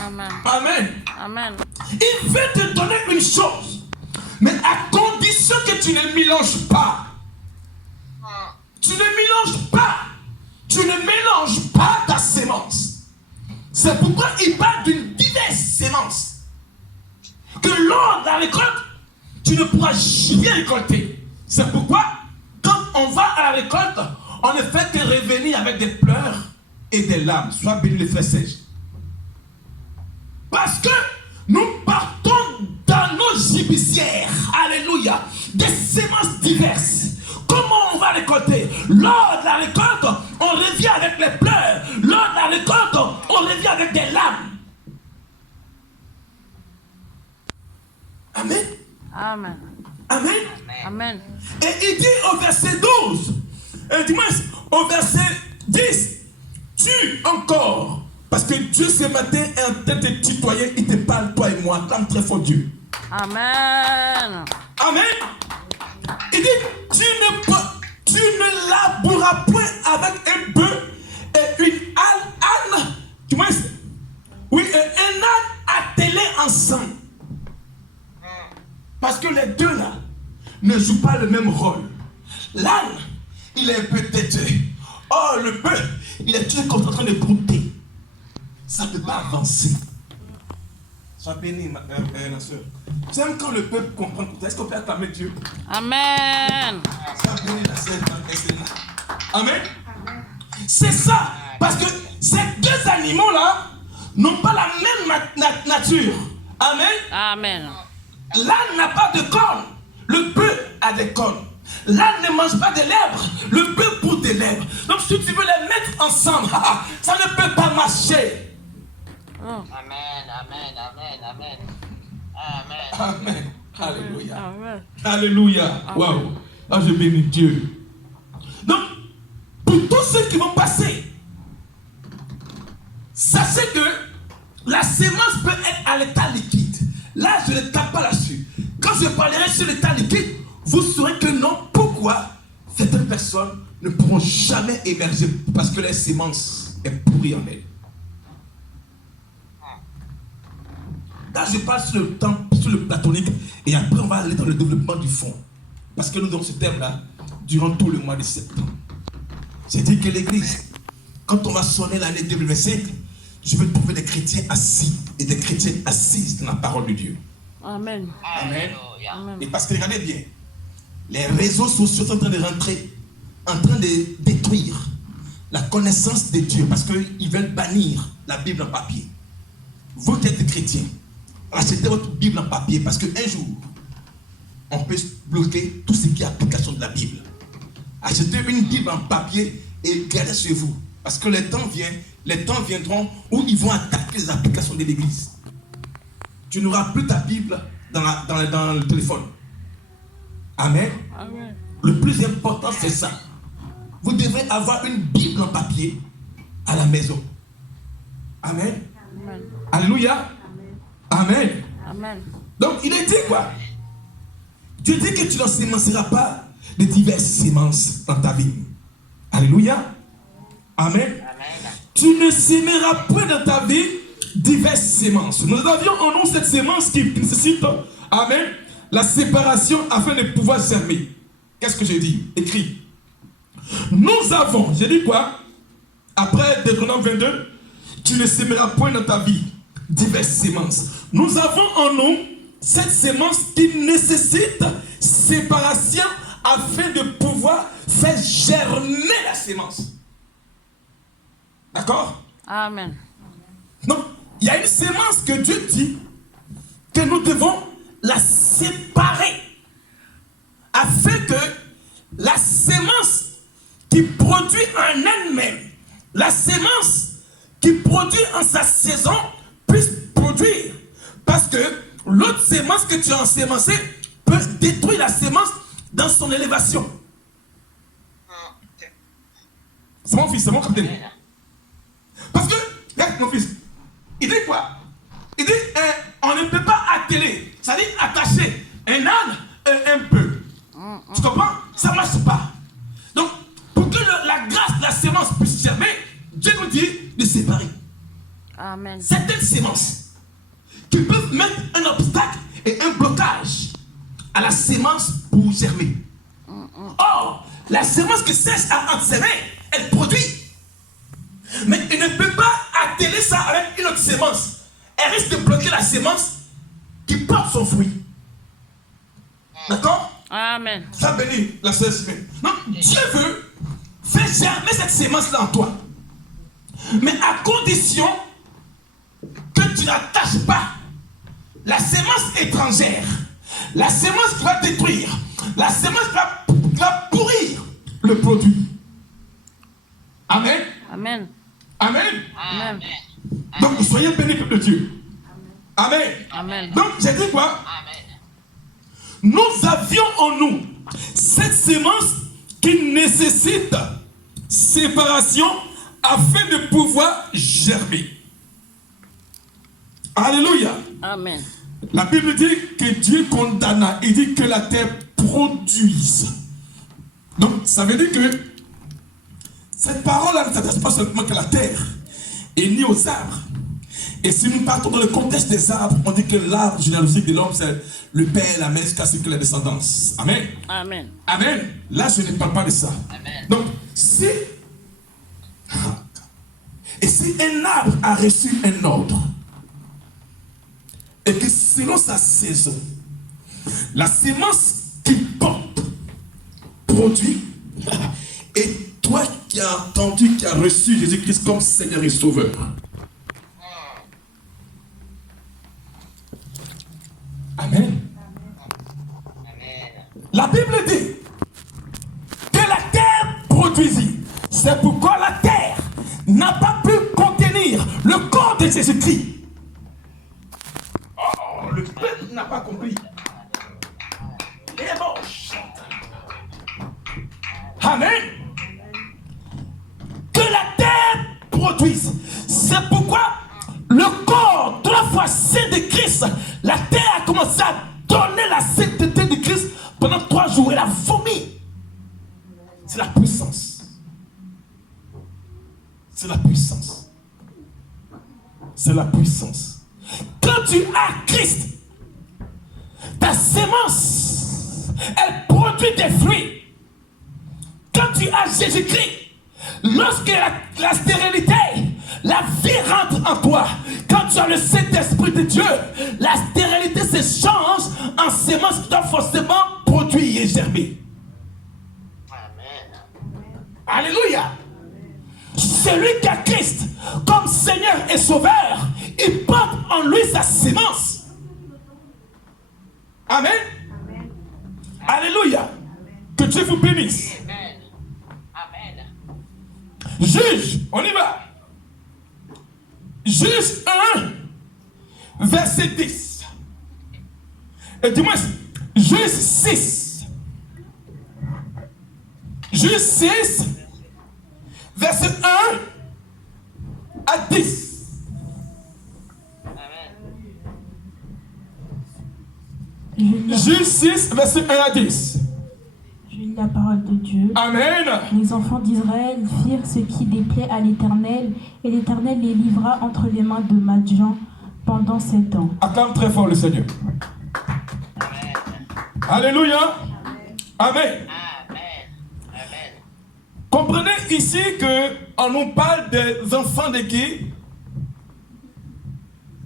Amen. Amen. Amen. Il veut te donner une chose, mais à condition que tu ne mélanges pas. Tu ne mélanges pas. Tu ne mélanges pas ta sémence. C'est pourquoi il parle d'une diverse sémence. Que lors de la récolte, tu ne pourras jamais récolter. C'est pourquoi, quand on va à la récolte, on ne fait que revenir avec des pleurs et des larmes. Sois béni les frères sèches. Parce que nous partons dans nos gibicières, alléluia, des sémences diverses. Comment on va récolter? Lors de la récolte, on revient avec les pleurs. Lors de la récolte, on revient avec des larmes. Amen. Amen. Amen. Amen. Et il dit au verset 12, et dis-moi, au verset 10, tu encore. Parce que Dieu ce matin est en train de te tutoyer, il te parle, toi et moi, comme très fort Dieu. Amen. Amen. Il dit, tu ne laboureras point avec un bœuf et une âne, tu vois, oui, un âne attelé ensemble. Parce que les deux là ne jouent pas le même rôle. L'âne, il est un peu têteux. Or, le bœuf, il est toujours en train de brouter. Ça ne peut pas avancer. Sois béni, ma soeur. J'aime quand le peuple comprend. Est-ce qu'on peut acclamer Dieu? Amen. Sois béni, la sœur. Amen. C'est ça. Parce que ces deux animaux-là n'ont pas la même nature. Amen. Amen. L'âne n'a pas de cornes. Le bœuf a des cornes. L'âne ne mange pas de lèvres. Le bœuf bout des lèvres. Donc si tu veux les mettre ensemble, ça ne peut pas marcher. Oh. Amen, amen, amen, amen. Amen. Amen. Alléluia. Amen. Alléluia. Waouh. Ah, je bénis Dieu. Donc, pour tous ceux qui vont passer, sachez que la sémence peut être à l'état liquide. Là, je ne tape pas là-dessus. Quand je parlerai sur l'état liquide, vous saurez que non. Pourquoi certaines personnes ne pourront jamais émerger? Parce que la sémence est pourrie en elles. Là, je parle sur le temps, sur le platonique, et après on va aller dans le développement du fond. Parce que nous avons ce terme-là durant tout le mois de septembre. C'est-à-dire que l'église, quand on va sonner l'année 2025, je vais trouver des chrétiens assis et des chrétiennes assises dans la parole de Dieu. Amen. Amen. Amen. Et parce que regardez bien, les réseaux sociaux sont en train de rentrer, en train de détruire la connaissance de Dieu, parce qu'ils veulent bannir la Bible en papier. Vous qui êtes chrétiens, achetez votre Bible en papier, parce qu'un jour, on peut bloquer tout ce qui est application de la Bible. Achetez une Bible en papier et gardez sur vous. Parce que les temps viendront où ils vont attaquer les applications de l'église. Tu n'auras plus ta Bible dans le téléphone. Amen. Amen. Le plus important, c'est ça. Vous devrez avoir une Bible en papier à la maison. Amen. Amen. Alléluia. Amen. Amen. Donc, il est dit quoi? Dieu dit que tu n'ensemenceras pas de diverses sémences dans ta vie. Alléluia. Amen. Tu ne sèmeras point dans ta vie diverses sémences. Nous avions en nous cette sémence qui nécessite, amen, la séparation afin de pouvoir germer. Qu'est-ce que j'ai dit? Écrit. Nous avons, j'ai dit quoi? Après Deutéronome 22, tu ne sèmeras point dans ta vie diverses sémences. Nous avons en nous cette sémence qui nécessite séparation afin de pouvoir faire germer la sémence. D'accord? Amen. Donc, il y a une sémence que Dieu dit que nous devons la séparer afin que la sémence qui produit en elle-même, la sémence qui produit en sa saison puisse produire. Parce que l'autre sémence que tu as ensémencée peut détruire la sémence dans son élévation. C'est mon fils, c'est mon capitaine. Parce que, regarde mon fils, il dit quoi? Il dit, on ne peut pas atteler, c'est-à-dire attacher un âne et un peu. Tu comprends? Ça ne marche pas. Donc, pour que la grâce séparer. Amen. Certaines sémences qui peuvent mettre un obstacle et un blocage à la sémence pour germer. Or, la sémence qui cesse à enseimer, elle produit. Mais il ne peut pas atteler ça avec une autre sémence. Elle risque de bloquer la sémence qui porte son fruit. D'accord? Amen. Ça bénit la sœur Simone. Donc, Dieu veut faire germer cette sémence-là en toi. Mais à condition que tu n'attaches pas la sémence étrangère, la sémence qui va détruire, la sémence qui va pourrir le produit. Amen. Amen. Amen. Amen. Donc, soyez bénis de Dieu. Amen. Amen. Donc, j'ai dit quoi? Amen. Nous avions en nous cette sémence qui nécessite séparation afin de pouvoir germer. Alléluia. Amen. La Bible dit que Dieu condamna. Il dit que la terre produise. Donc, ça veut dire que cette parole-là ne s'adresse pas seulement que la terre et ni aux arbres. Et si nous partons dans le contexte des arbres, on dit que l'arbre généalogique de l'homme, c'est le père, la mère, jusqu'à ce que la descendance. Amen. Amen. Amen. Là, je ne parle pas de ça. Amen. Donc, si un arbre a reçu un ordre, et que selon sa saison, la sémence qui porte produit, et toi qui as entendu, qui as reçu Jésus-Christ comme Seigneur et Sauveur, Amen. Amen. La Bible dit que la terre produisit. C'est pourquoi la terre n'a pas pu contenir le corps de Jésus-Christ. Oh, le peuple n'a pas compris. Et bon, Amen. Que la terre produise. C'est pourquoi le corps 3 fois saint de Christ, la terre a commencé à donner la sainteté de Christ pendant 3 jours. Elle a vomi. C'est la puissance. C'est la puissance. C'est la puissance. Quand tu as Christ, ta sémence, elle produit des fruits. Quand tu as Jésus-Christ, lorsque la stérilité, la vie rentre en toi, quand tu as le Saint-Esprit de Dieu, la stérilité se change en sémence qui doit forcément produire et germer. Amen. Alléluia. Celui qui a Christ comme Seigneur et Sauveur, il porte en lui sa sémence. Amen. Alléluia. Que Dieu vous bénisse. Amen. Amen. Juge, on y va. Juge 1, verset 10. Et dis-moi, Juge 6. Juge 6, verset 1 à 10. Amen. Juge 6, verset 1 à 10. Je lis la parole de Dieu. Amen. Les enfants d'Israël firent ce qui déplaît à l'Éternel, et l'Éternel les livra entre les mains de Madjan pendant 7 ans. Acclame très fort le Seigneur. Amen. Alléluia. Amen. Amen. Amen. Comprenez ici qu'on nous parle des enfants de qui?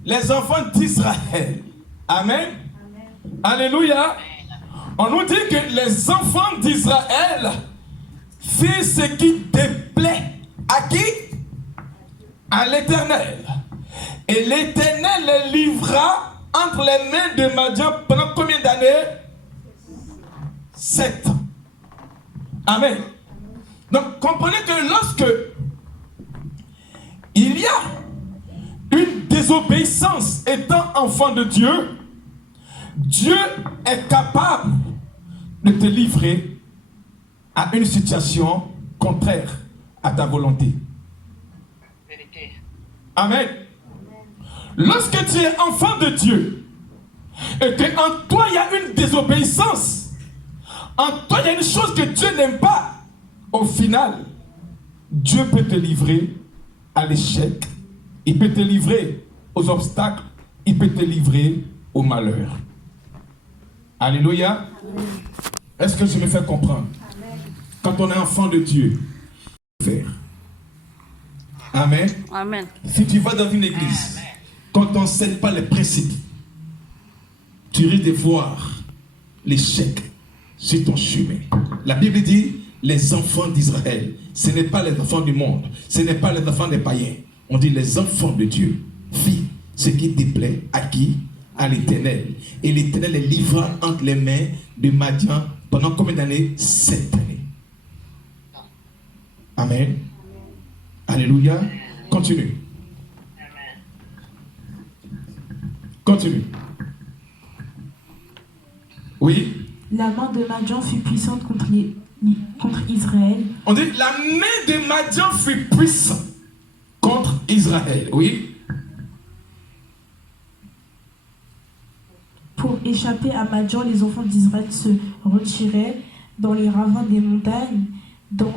Les enfants d'Israël. Amen. Alléluia. On nous dit que les enfants d'Israël firent ce qui déplaît à qui? À l'Éternel. Et l'Éternel les livra entre les mains de Madian pendant combien d'années? 7 ans. Amen. Donc comprenez que lorsque il y a une désobéissance étant enfant de Dieu, Dieu est capable de te livrer à une situation contraire à ta volonté. Vérité. Amen. Lorsque tu es enfant de Dieu et qu'en toi il y a une désobéissance, en toi il y a une chose que Dieu n'aime pas, au final, Dieu peut te livrer à l'échec, il peut te livrer aux obstacles, il peut te livrer au malheur. Alléluia. Est-ce que je me fais comprendre? Quand on est enfant de Dieu, faire. Amen. Amen. Si tu vas dans une église, quand on n'enseigne pas les principes, tu risques de voir l'échec sur ton chemin. La Bible dit, les enfants d'Israël, ce n'est pas les enfants du monde, ce n'est pas les enfants des païens. On dit les enfants de Dieu. Fis ce qui déplaît à qui? À l'Éternel. Et l'Éternel les livra entre les mains de Madian pendant combien d'années? 7 années. Amen. Alléluia. Continue. Continue. Oui. La main de Madian fut puissante contre Israël. On dit la main de Madian fut puissante contre Israël. Oui. Pour échapper à Madian, les enfants d'Israël se retiraient dans les ravins des montagnes, dans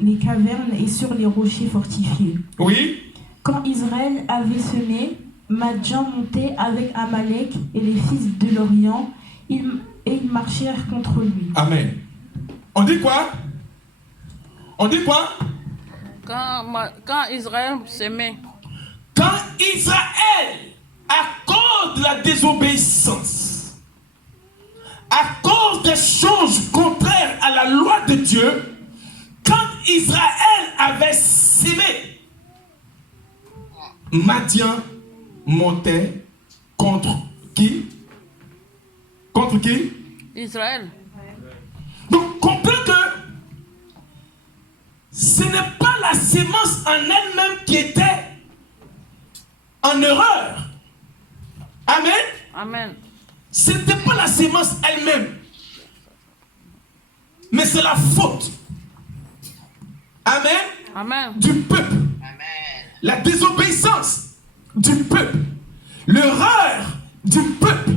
les cavernes et sur les rochers fortifiés. Oui. Quand Israël avait semé, Madian montait avec Amalek et les fils de l'Orient, et ils marchèrent contre lui. Amen. On dit quoi? On dit quoi? Quand Israël s'aimait. Quand Israël, à cause de la désobéissance, à cause des choses contraires à la loi de Dieu, quand Israël avait sémé, Madian montait contre qui? Contre qui? Israël. Donc, comprends que ce n'est pas la sémence en elle-même qui était en erreur. Amen. Amen. Ce n'était pas la sémence elle-même, mais c'est la faute. Amen. Amen. Du peuple. La désobéissance du peuple. L'erreur du peuple.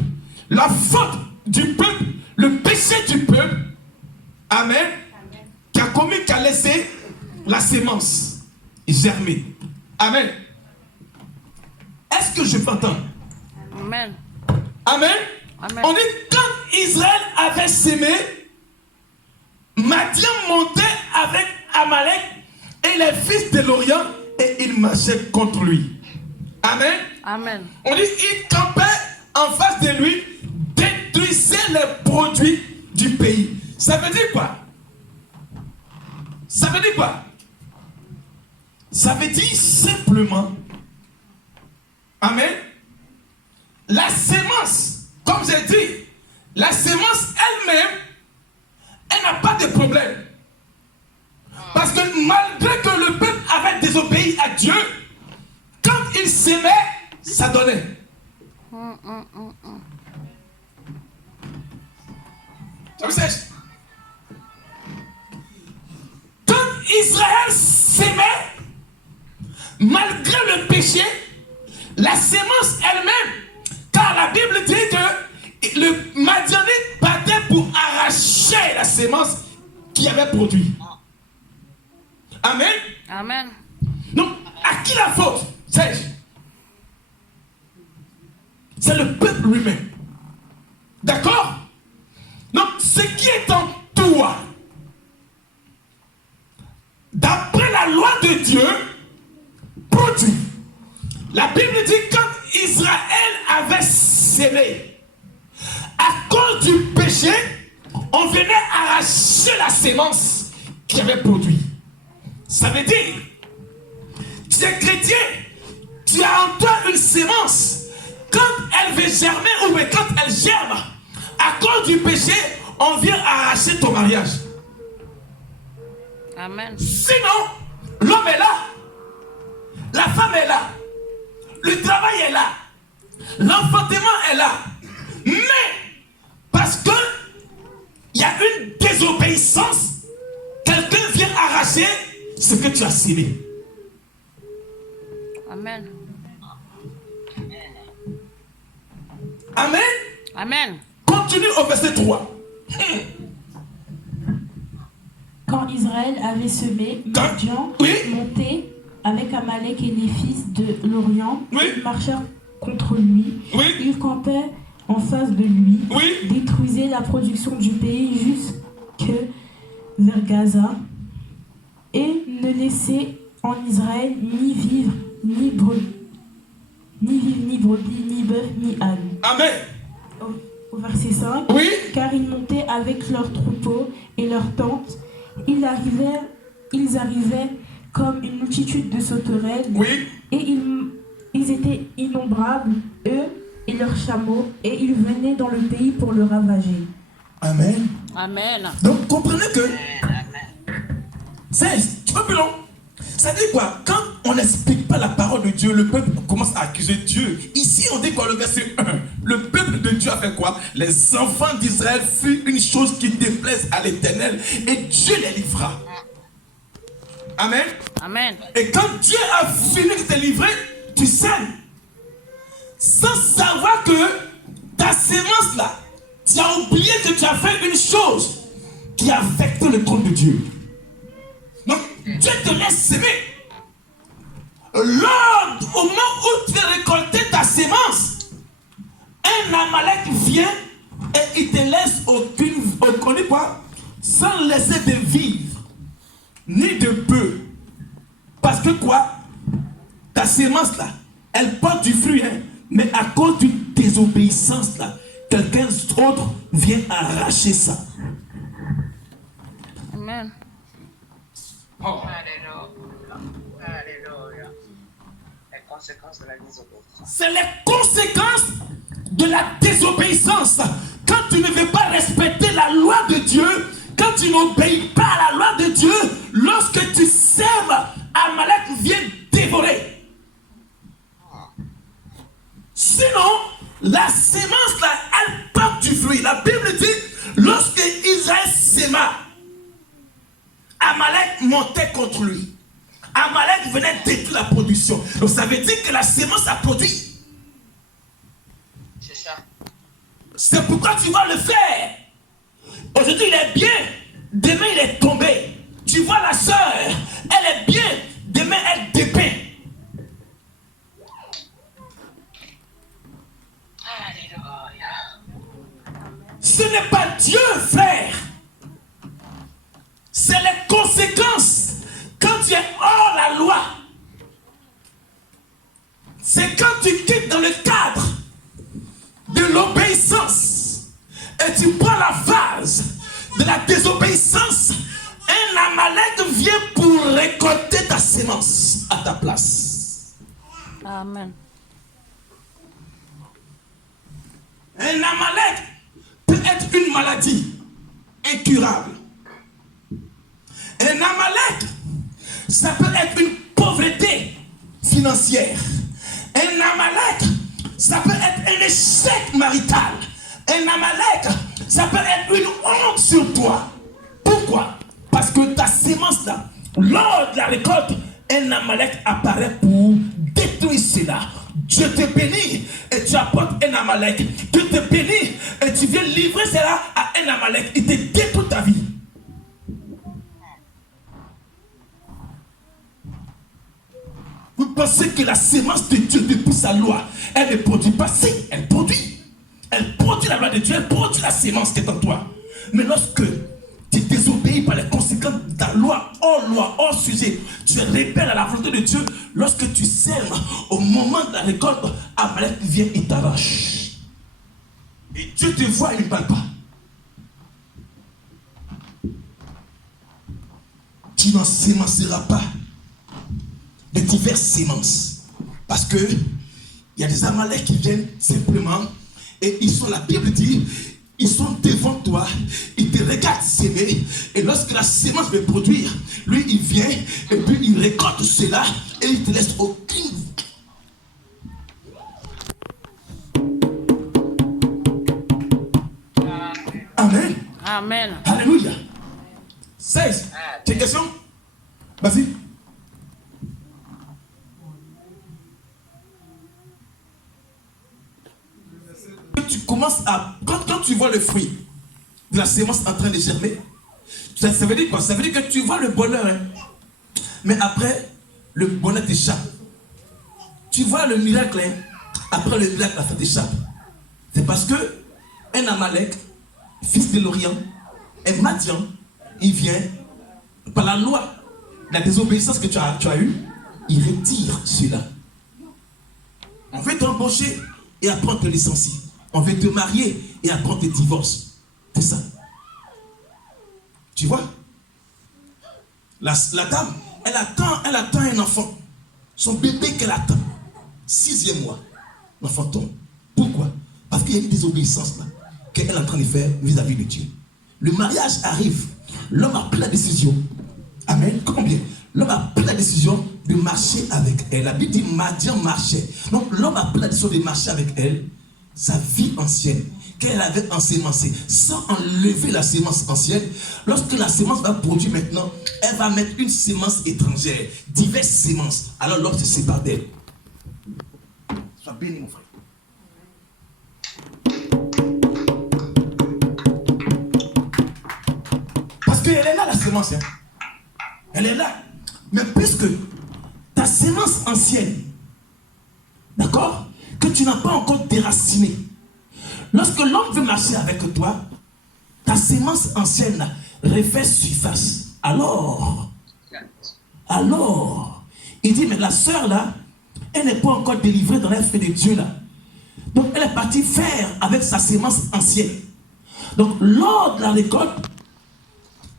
La faute du peuple. Le péché du peuple. Amen. Qui a commis, qui a laissé la sémence germer. Amen. Est-ce que je peux entendre? Amen. Amen. Amen. On dit quand Israël avait sémé, Madian montait avec Amalek et les fils de l'Orient et ils marchaient contre lui. Amen. Amen. On dit il campait en face de lui, détruisait les produits du pays. Ça veut dire quoi? Ça veut dire quoi? Ça veut dire simplement, amen, la sémence, comme j'ai dit, la sémence elle-même, elle n'a pas de problème. Parce que malgré que le peuple avait désobéi à Dieu, quand il s'aimait, ça donnait. Ça vous sèche? Quand Israël s'aimait, malgré le péché, la sémence elle-même, car la Bible dit que le Madianite battait pour arracher la sémence qui avait produit. Amen. Amen. Donc, à qui la faute? C'est le peuple lui-même. D'accord? Donc, ce qui est en toi, d'après la loi de Dieu, produit. La Bible dit quand Israël avait sémé, à cause du péché, on venait arracher la sémence qui avait produit. Ça veut dire, tu es chrétien, tu as en toi une sémence. Quand elle veut germer ou bien quand elle germe, à cause du péché, on vient arracher ton mariage. Amen. Sinon, l'homme est là, la femme est là, le travail est là, l'enfantement est là. Mais, parce que il y a une désobéissance, quelqu'un vient arracher ce que tu as sémé. Amen. Amen. Amen. Continue au verset 3. Quand Israël avait semé, Madian Oui. montait avec Amalek et les fils de l'Orient. Oui. Ils marchèrent contre lui. Oui. Ils campaient en face de lui, Oui. détruisaient la production du pays jusque vers Gaza et ne laissaient en Israël ni vivre, ni brebis, ni bœuf, ni âne. Amen. Au verset 5, Oui. car ils montaient avec leurs troupeaux et leurs tentes. Ils arrivaient comme une multitude de sauterelles. Oui. Et ils étaient innombrables, eux et leurs chameaux, et ils venaient dans le pays pour le ravager. Amen. Amen. Donc comprenez que Amen. c'est tu peux plus long. Ça dit quoi? Quand on n'explique pas la parole de Dieu, le peuple commence à accuser Dieu. Ici, on dit quoi? Le verset 1. Le peuple de Dieu a fait quoi? Les enfants d'Israël furent une chose qui déplaise à l'Éternel et Dieu les livra. Amen. Amen. Et quand Dieu a fini de te livrer, tu sèmes. Sans savoir que ta sémence là, tu as oublié que tu as fait une chose qui a affecté le trône de Dieu. Donc, Dieu te laisse s'aimer. Au moment où tu veux récolter ta sémence, un Amalek vient et il te laisse on dit quoi? Sans laisser de vivre, ni de peu. Parce que quoi? Ta sémence là, elle porte du fruit, hein? Mais à cause d'une désobéissance là, quelqu'un d'autre vient arracher ça. Amen. Oh. Alléluia. Alléluia. Les conséquences de la désobéissance. C'est les conséquences de la désobéissance. Quand tu ne veux pas respecter la loi de Dieu, quand tu n'obéis pas à la loi de Dieu, lorsque tu sèmes, Amalek vient dévorer. Sinon, la sémence là, elle porte du fruit. La Bible dit, lorsque Israël séma, Amalek montait contre lui. Amalek venait détruire la production. Donc ça veut dire que la sémence a produit. C'est ça. C'est pourquoi tu vas le faire. Aujourd'hui il est bien, demain il est tombé. Tu vois la sœur, elle est bien, demain elle dépeint. Alléluia. Ce n'est pas Dieu, frère. C'est les conséquences. Quand tu es hors la loi, c'est quand tu quittes dans le cadre de l'obéissance et tu prends la phase de la désobéissance, un Amalek vient pour récolter ta sémence à ta place. Amen. Un Amalek peut être une maladie incurable. Un Amalek, ça peut être une pauvreté financière. Un Amalek, ça peut être un échec marital. Un Amalek, ça peut être une honte sur toi. Pourquoi? Parce que ta sémence là, lors de la récolte, un Amalek apparaît pour détruire cela. Dieu te bénit et tu apportes un Amalek. Dieu te bénit et tu viens livrer cela à un Amalek. Il te détruit ta vie. Vous pensez que la sémence de Dieu depuis sa loi, elle ne produit pas? Si, elle produit. Elle produit la loi de Dieu, elle produit la sémence qui est en toi. Mais lorsque tu désobéis par les conséquences de ta loi, hors sujet, tu es rebelle à la volonté de Dieu, lorsque tu sèmes, au moment de la récolte, Amalek vient et t'arrache. Et Dieu te voit et ne parle pas. Tu n'en sémenceras pas de diverses sémences. Parce que il y a des Amalek qui viennent simplement et ils sont, la Bible dit, ils sont devant toi, ils te regardent s'aimer et lorsque la sémence veut produire, lui il vient et puis il récolte cela et il te laisse aucune. Amen. Amen. Alléluia. 16. Tu as une question? Vas-y. Tu commences à... Quand tu vois le fruit de la sémence en train de germer, ça veut dire quoi? Ça veut dire que tu vois le bonheur. Hein? Mais après, le bonnet t'échappe. Tu vois le miracle, hein? Après le miracle, la fête t'échappe. C'est parce que un Amalek, fils de l'Orient, un Madian, il vient par la loi, la désobéissance que tu as eue, il retire cela. On veut t'embaucher et après on te licencie. On veut te marier et après on te divorce. C'est ça. Tu vois? La dame, elle attend un enfant. Son bébé qu'elle attend. 6e mois. L'enfant tombe. Pourquoi? Parce qu'il y a une désobéissance là qu'elle est en train de faire vis-à-vis de Dieu. Le mariage arrive. L'homme a pris la décision. Amen. Combien? L'homme a pris la décision de marcher avec elle. La Bible dit Madian marchait. Donc l'homme a pris la décision de marcher avec elle. Sa vie ancienne, qu'elle avait ensémencée, sans enlever la sémence ancienne. Lorsque la sémence va produire maintenant, elle va mettre une sémence étrangère, diverses sémences. Alors l'homme se sépare d'elle. Sois béni, mon frère. Parce qu'elle est là, la sémence. Hein. Elle est là. Mais puisque ta sémence ancienne, d'accord, que tu n'as pas encore déraciné, lorsque l'homme veut marcher avec toi, ta sémence ancienne refait surface. Alors, il dit, mais la sœur là, elle n'est pas encore délivrée dans l'œuvre de Dieu là. Donc elle est partie faire avec sa sémence ancienne. Donc lors de la récolte,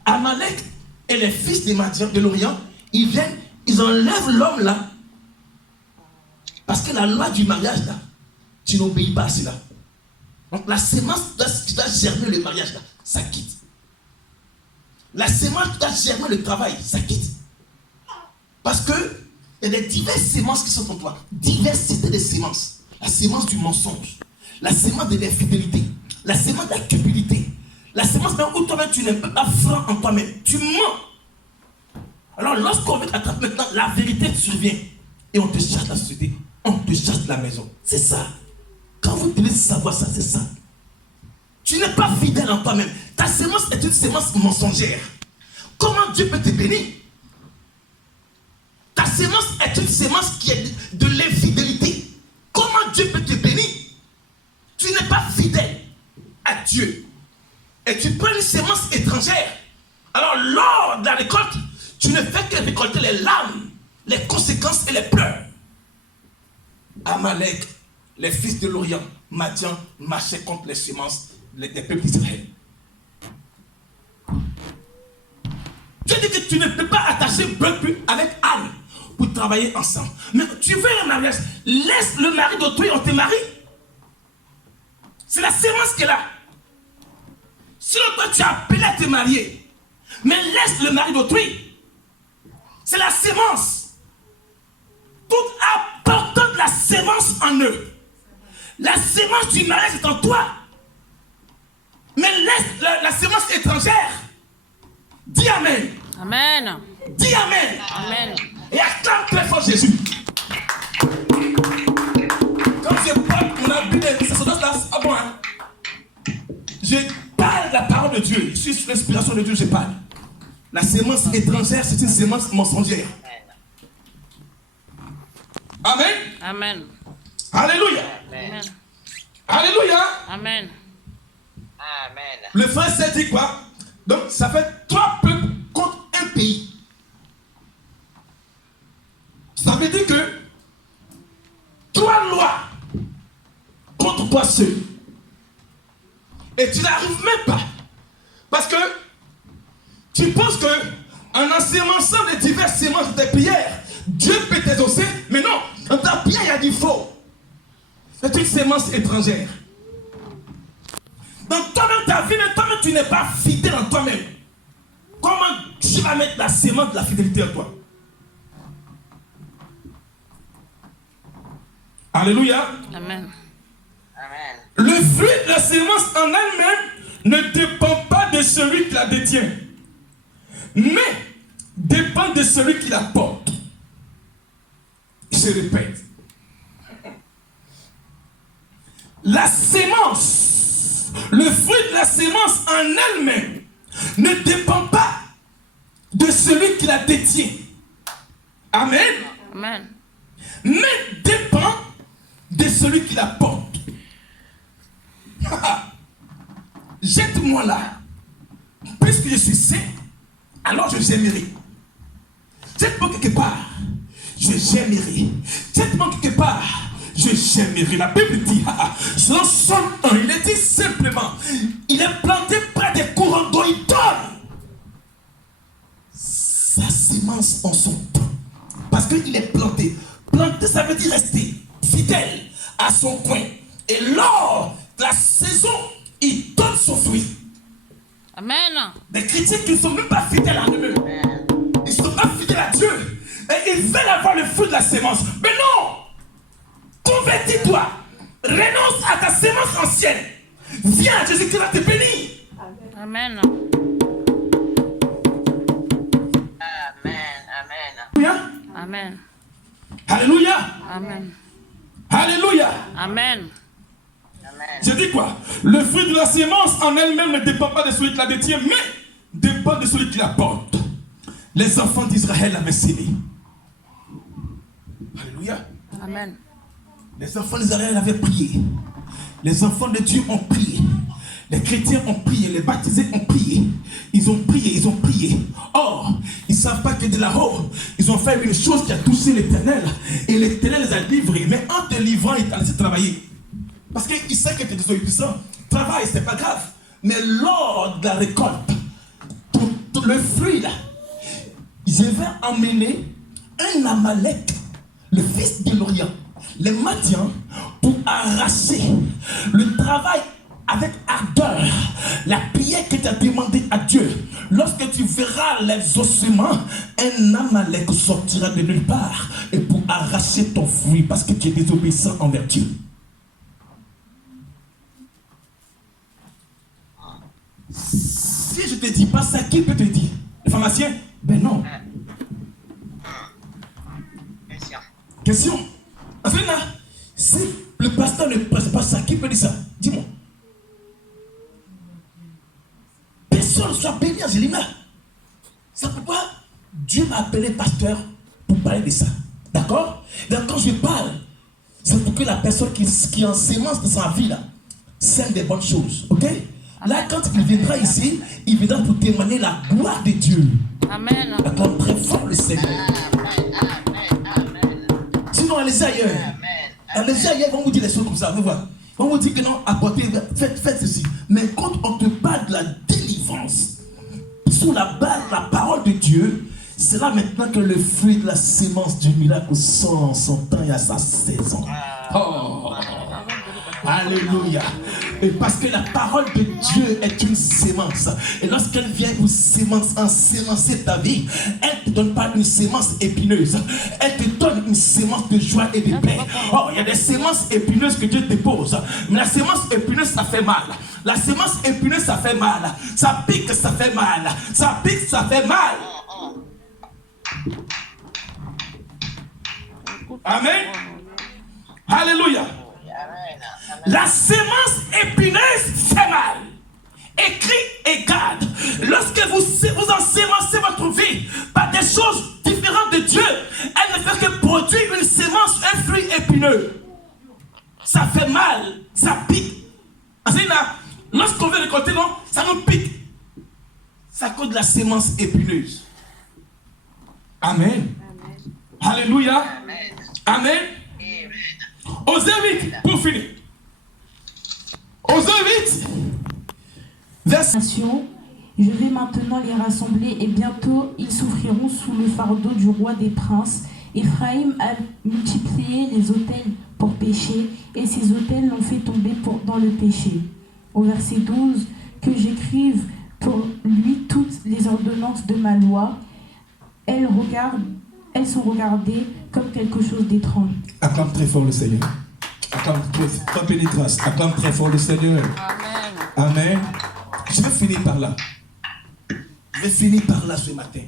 Amalek et les fils des Madian de l'Orient, ils viennent, ils enlèvent l'homme là. Parce que la loi du mariage là, tu n'obéis pas à cela. Donc la sémence qui doit germer le mariage là, ça quitte. La sémence qui doit germer le travail, ça quitte. Parce que il y a des diverses sémences qui sont en toi. Diversité des sémences. La sémence du mensonge, la sémence de l'infidélité, la sémence de la cupidité, la sémence même où toi-même tu n'es pas franc en toi-même. Tu mens. Alors lorsqu'on veut t'attraper maintenant, la vérité survient. Et on te cherche la société, on te cherche la maison. C'est ça. Quand vous devez savoir ça, c'est ça. Tu n'es pas fidèle en toi-même. Ta sémence est une sémence mensongère. Comment Dieu peut te bénir? Ta sémence est une sémence qui est de l'infidélité. Comment Dieu peut te bénir? Tu n'es pas fidèle à Dieu. Et tu prends une sémence étrangère. Alors lors de la récolte, tu ne fais que récolter les larmes, les conséquences et les pleurs. Amalek, les fils de l'Orient, Madian, marchaient contre les semences des peuples d'Israël. Dieu dit que tu ne peux pas attacher peuple avec Anne pour travailler ensemble. Mais tu veux un mariage, laisse le mari d'autrui, on te marie. C'est la sémence qui est là. Sinon toi tu as appelé à te marier, mais laisse le mari d'autrui. C'est la sémence. Tout apportant de la sémence en eux. La sémence du mariage est en toi. Mais laisse la sémence étrangère. Dis Amen. Amen. Dis Amen. Amen. Et acclame très fort Jésus. Quand je parle, on a vu des sacerdotes là, ah bon, hein? Je parle la parole de Dieu. Je suis sous l'inspiration de Dieu, je parle. La sémence étrangère, c'est une sémence mensongère. Amen. Amen. Alléluia. Amen. Alléluia. Amen. Amen. Le français dit quoi? Donc ça fait 3 peuples contre un pays. Ça veut dire que 3 lois contre toi seul. Et tu n'arrives même pas. Parce que tu penses que en ensemençant les diverses sémences de tes prières, Dieu peut t'exaucer. Mais non, dans ta prière, il y a du faux. C'est une sémence étrangère. Dans toi-même, ta vie, mais toi-même, tu n'es pas fidèle en toi-même. Comment tu vas mettre la sémence de la fidélité en toi? Alléluia. Amen. Amen. Le fruit de la sémence en elle-même ne dépend pas de celui qui la détient, mais dépend de celui qui la porte. Je répète. La sémence, le fruit de la sémence en elle-même ne dépend pas de celui qui la détient. Amen. Amen. mais dépend de celui qui la porte. Jette-moi là. Puisque je suis saint, alors je j'aimerai. Jette-moi quelque part, je j'aimerai. Jette-moi quelque part, je j'aimerai. La Bible dit, selon Somme 1, il est dit simplement, il est planté près des courants d'eau, il donne sa sémence en son temps. Parce qu'il est planté. Planté, ça veut dire rester fidèle à son coin. Et lors de la saison, il donne son fruit. Amen. Des chrétiens qui ne sont même pas fidèles à eux-mêmes. Ils ne sont pas fidèles à Dieu. Et ils veulent avoir le fruit de la sémence. Mais non! Convertis-toi. Renonce à ta sémence ancienne. Viens, Jésus-Christ va te bénir. Amen. Alléluia. Amen. Alléluia. Amen. Alléluia. Amen. Je dis quoi? Le fruit de la sémence en elle-même ne dépend pas de celui qui la détient, mais dépend de celui qui la porte. Les enfants d'Israël avaient sémé. Alléluia. Amen. Les enfants d'Israël avaient prié. Les enfants de Dieu ont prié. Les chrétiens ont prié. Les baptisés ont prié. Ils ont prié, ils ont prié. Or, ils ne savent pas que de là-haut, ils ont fait une chose qui a touché l'Éternel. Et l'Éternel les a livrés. Mais en te livrant, il t'a laissé travailler. Parce qu'il sait que tu es désolé puissant. Travail, c'est pas grave. Mais lors de la récolte, tout le fruit là, je vais emmener un Amalek, le fils de l'Orient, les Madians, pour arracher le travail avec ardeur, la prière que tu as demandé à Dieu. Lorsque tu verras les ossements, un Amalek sortira de nulle part et pour arracher ton fruit parce que tu es désobéissant envers Dieu. Si je ne te dis pas ça, qui peut te dire? Le pharmacien? Ben non. Question. Enfin là, si le pasteur ne presse pas ça, qui peut dire ça? Dis-moi. Personne ne soit béni, Angélina. C'est pourquoi Dieu m'a appelé pasteur pour parler de ça. D'accord? Donc quand je parle, c'est pour que la personne qui en sémence de sa vie là, sème des bonnes choses. Ok? Là, quand il viendra ici, il viendra pour témoigner la gloire de Dieu. Amen. Acclame très fort le Seigneur. Sinon, allez-y ailleurs. Allez-y ailleurs, vont vous dire des choses comme ça. Vous voyez. On vous dit que non, apportez, faites ceci. Mais quand on te parle de la délivrance, sous la base de la parole de Dieu, c'est là maintenant que le fruit de la sémence du miracle sort en son temps et à sa saison. Oh. Alléluia. Et parce que la parole de Dieu est une sémence. Et lorsqu'elle vient vous sémencer ta vie, elle ne te donne pas une sémence épineuse. Elle te donne une sémence de joie et de paix. Oh, il y a des sémences épineuses que Dieu dépose. Mais la sémence épineuse, ça fait mal. La sémence épineuse, ça fait mal. Ça pique, ça fait mal. Ça pique, ça fait mal. Amen. Alléluia. La sémence épineuse fait mal. Écrit et garde. Lorsque vous ensémencez votre vie par des choses différentes de Dieu, elle ne fait que produire une sémence, un fruit épineux. Ça fait mal, ça pique. Lorsqu'on veut récolter, non, ça nous pique. C'est à cause de la sémence épineuse. Amen. Alléluia. Amen. Osée 8, pour finir. Osée 8, verset. Je vais maintenant les rassembler et bientôt ils souffriront sous le fardeau du roi des princes. Éphraïm a multiplié les autels pour pécher et ses autels l'ont fait tomber dans le péché. Au verset 12, que j'écrive pour lui toutes les ordonnances de ma loi, elles sont regardées comme quelque chose d'étrange. Acclame très fort le Seigneur. Acclame très fort le Seigneur. Amen. Amen. Je vais finir par là. Ce matin.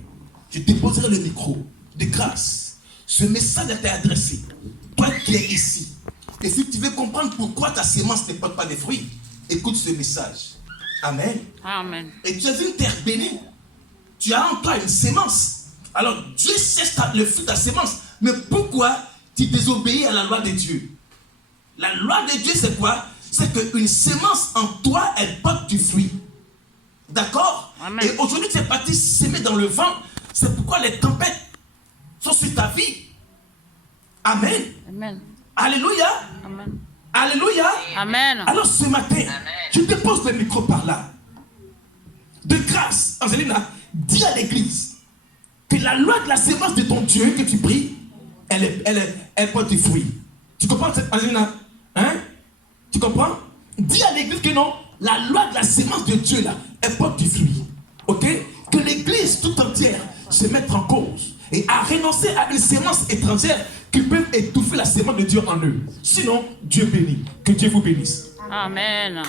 Je déposerai le micro de grâce. Ce message a été adressé. Toi qui es ici. Et si tu veux comprendre pourquoi ta sémence ne porte pas de fruits, écoute ce message. Amen. Amen. Et tu es une terre bénie. Tu as en toi une sémence. Alors Dieu cherche le fruit de ta sémence Mais pourquoi tu désobéis à la loi de Dieu? La loi de Dieu, c'est quoi? C'est qu'une semence en toi, elle porte du fruit. D'accord? Amen. Et aujourd'hui, tu es parti s'aimer dans le vent. C'est pourquoi les tempêtes sont sur ta vie. Amen. Amen. Alléluia. Amen. Alléluia. Amen. Alors ce matin, je te pose le micro par là. De grâce, Angelina, dis à l'église que la loi de la sémence de ton Dieu que tu pries, elle porte du fruit. Tu comprends, Angelina? Hein? Tu comprends? Dis à l'église que non, la loi de la sémence de Dieu là, elle porte du fruit. Ok? Que l'église tout entière se mette en cause et à renoncer à une sémence étrangère qui peut étouffer la sémence de Dieu en eux. Sinon, Dieu bénit. Que Dieu vous bénisse. Amen.